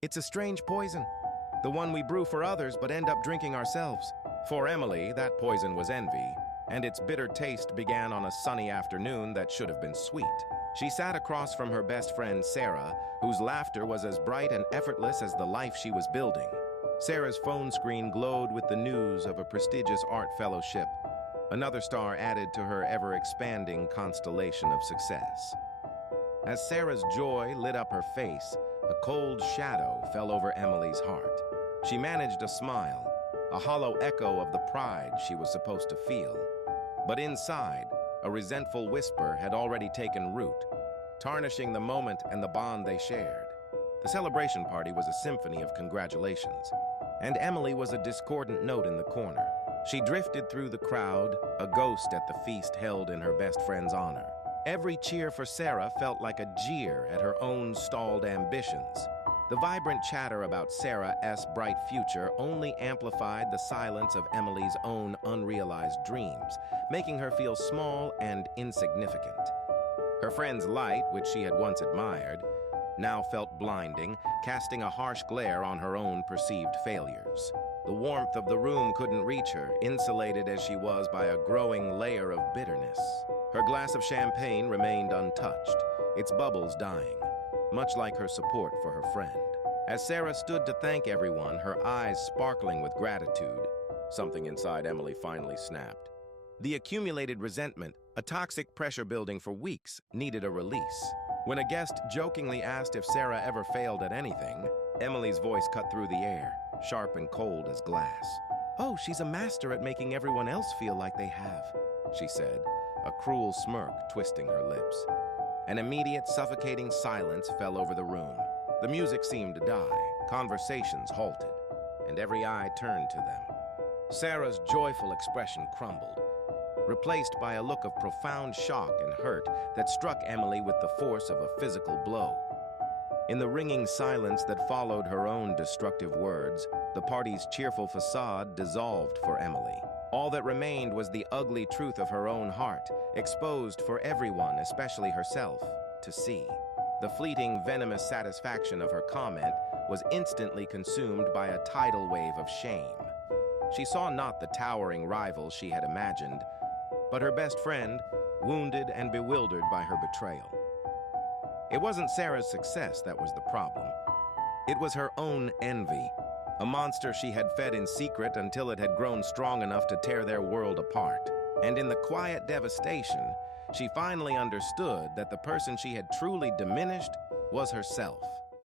It's a strange poison, the one we brew for others but end up drinking ourselves. For Emily, that poison was envy, and its bitter taste began on a sunny afternoon that should have been sweet. She sat across from her best friend, Sarah, whose laughter was as bright and effortless as the life she was building. Sarah's phone screen glowed with the news of a prestigious art fellowship, another star added to her ever-expanding constellation of success. As Sarah's joy lit up her face, a cold shadow fell over Emily's heart. She managed a smile, a hollow echo of the pride she was supposed to feel. But inside, a resentful whisper had already taken root, tarnishing the moment and the bond they shared. The celebration party was a symphony of congratulations, and Emily was a discordant note in the corner. She drifted through the crowd, a ghost at the feast held in her best friend's honor. Every cheer for Sarah felt like a jeer at her own stalled ambitions. The vibrant chatter about Sarah's bright future only amplified the silence of Emily's own unrealized dreams, making her feel small and insignificant. Her friend's light, which she had once admired, now felt blinding, casting a harsh glare on her own perceived failures. The warmth of the room couldn't reach her, insulated as she was by a growing layer of bitterness. Her glass of champagne remained untouched, its bubbles dying, much like her support for her friend. As Sarah stood to thank everyone, her eyes sparkling with gratitude, something inside Emily finally snapped. The accumulated resentment, a toxic pressure building for weeks, needed a release. When a guest jokingly asked if Sarah ever failed at anything, Emily's voice cut through the air, sharp and cold as glass. "Oh, she's a master at making everyone else feel like they have," she said, a cruel smirk twisting her lips. An immediate, suffocating silence fell over the room. The music seemed to die, conversations halted, and every eye turned to them. Sarah's joyful expression crumbled, replaced by a look of profound shock and hurt that struck Emily with the force of a physical blow. In the ringing silence that followed her own destructive words, the party's cheerful facade dissolved for Emily. All that remained was the ugly truth of her own heart, exposed for everyone, especially herself, to see. The fleeting, venomous satisfaction of her comment was instantly consumed by a tidal wave of shame. She saw not the towering rival she had imagined, but her best friend, wounded and bewildered by her betrayal. It wasn't Sarah's success that was the problem. It was her own envy, a monster she had fed in secret until it had grown strong enough to tear their world apart. And in the quiet devastation, she finally understood that the person she had truly diminished was herself.